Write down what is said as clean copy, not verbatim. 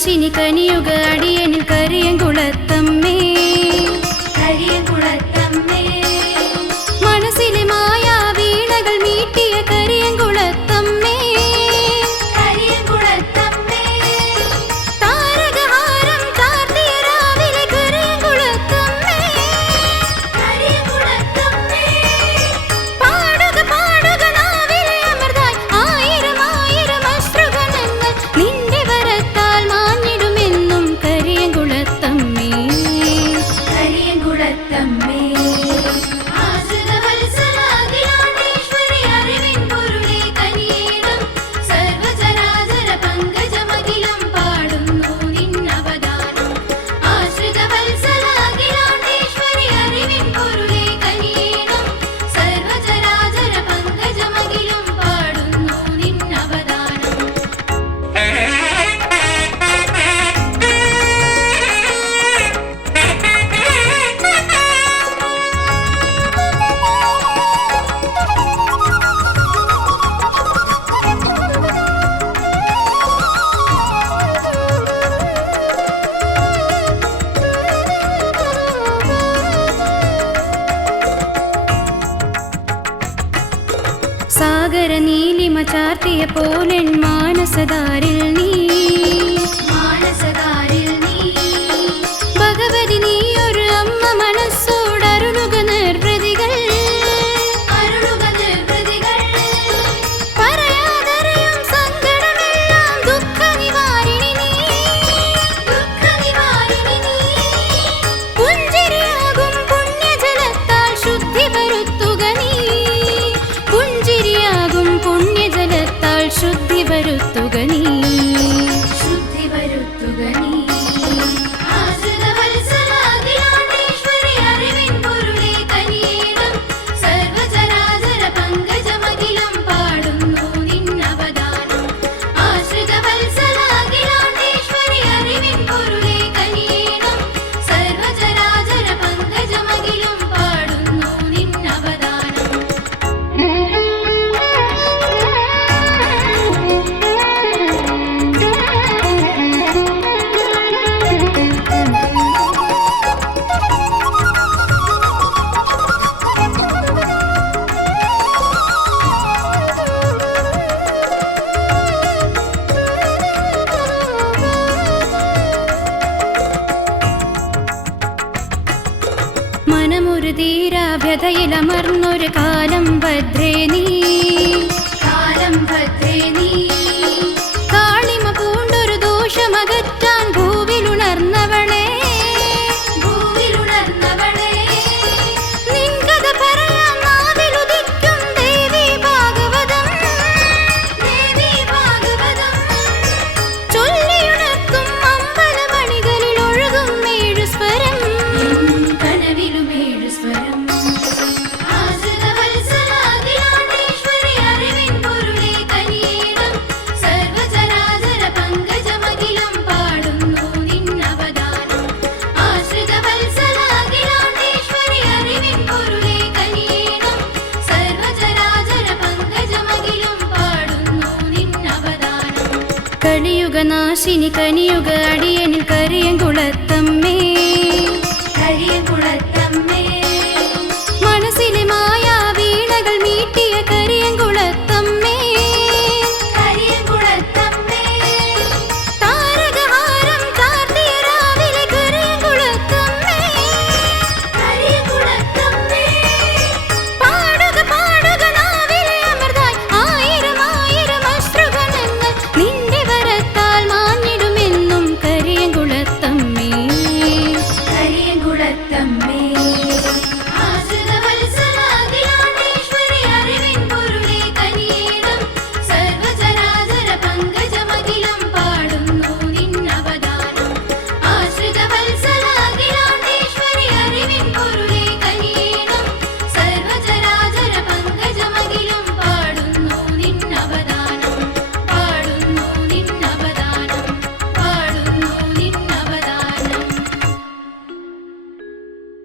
നാശിനി കനിയുക അടിയനിൽ കരിയങ്കുളത്തമ്മേ കരിയങ്കുളത്തമ്മേ മനസ്സിലെ മായാ വീണകൾ മീട്ടിയ കരിയങ്കുളത്തമ്മേ കരിയങ്കുളത്തമ്മേ താരകഹാരം ചാർത്തിയ രാവിലെ കരിയങ്കുളത്തമ്മേ കരിയങ്കുളത്തമ്മേ പാടുക പാടുക നാവിലെ അമൃതായി ആയിരം ആയിരം അശ്രുഗണങ്ങൾ നിന്റെ വരത്താൽ മാഞ്ഞിടുമെന്നും കരിയങ്കുളത്തമ്മേ കരിയങ്കുളത്തമ്മേ ആശ്രിതവത്സലാഖിലാണ്ടേശ്വരി അറിവിൻ പൊരുളേ കനിയേണം സർവചരാചര പങ്കജമഖിലം പാടുന്നു നിന്നവദാനം ആശ്രിതവത്സലാഖിലാണ്ടേശ്വരി അറിവിൻ പൊരുളേ കനിയേണം സർവചരാചര പങ്കജമഖിലം പാടുന്നു നിന്നവദാനം സാഗര നീലിമ ചാർത്തിയ പോലെൻ മാനസദാരിൽ നീ മാനസകാരിൽ നീ ഭഗവതി നീ ഒരു അമ്മ മനസ്സോടരുളുക നിർവൃതികൾ അരുളുക നിർവൃതികൾ പറയാതറിയും സങ്കടമെല്ലാം ദുഃഖനിവാരിണി നീ ദുഃഖനിവാരിണി നീ പുഞ്ചിരിയാകും പുണ്യജലത്താൽ ശുദ്ധി വരുത്തുക നീ പുഞ്ചിരിയാകും പുണ്യജലത്താൽ ശുദ്ധി വരുത്തുക നീ ശുദ്ധി വരുത്തുക നീ ആശ്രിതവത്സലാഖിലാണ്ടേശ്വരി അറിവിൻ പൊരുളേ കനിയേണം സർവചരാചര പങ്കജമഖിലം പാടുന്നു നിന്നവദാനം ആശ്രിതവത്സലാഖിലാണ്ടേശ്വരി അറിവിൻ പൊരുളേ കനിയേണം സർവചരാചര പങ്കജമഖിലം പാടുന്നു നിന്നവദാനം മനമൊരു തീരാഭ്യതയിലമർന്നൊരു കാലം ഭദ്രേ നീ കാലം ഭദ്രേ നീ കാളിമ പൂണ്ടൊരു ദോഷമകറ്റാൻ ഭൂവിലുണർന്നവളെ ഭൂവിലുണർന്നവളേ നിൻ കഥ പറയാൻ നാവിലുദിക്കും ദേവി ഭാഗവതം ദേവി ഭാഗവതം ചൊല്ലിയുണർത്തും അമ്പലമണികളിൽ ഒഴുകും ഏഴു സ്വരം കനവിലുമേഴു സ്വരം ആശ്രിതവത്സലാഖിലാണ്ടേശ്വരി അറിവിൻ പൊരുളേ കനിയേണം സർവചരാചര പങ്കജമഖിലം പാടുന്നു നിന്നവദാനം ആശ്രിതവത്സലാഖിലാണ്ടേശ്വരി അറിവിൻ പൊരുളേ കനിയേണം സർവചരാചര പങ്കജമഖിലം പാടുന്നു നിന്നവദാനം കലിയുഗ നാശിനി കനിയുക അടിയനിൽ കരിയങ്കുളത്തമ്മേ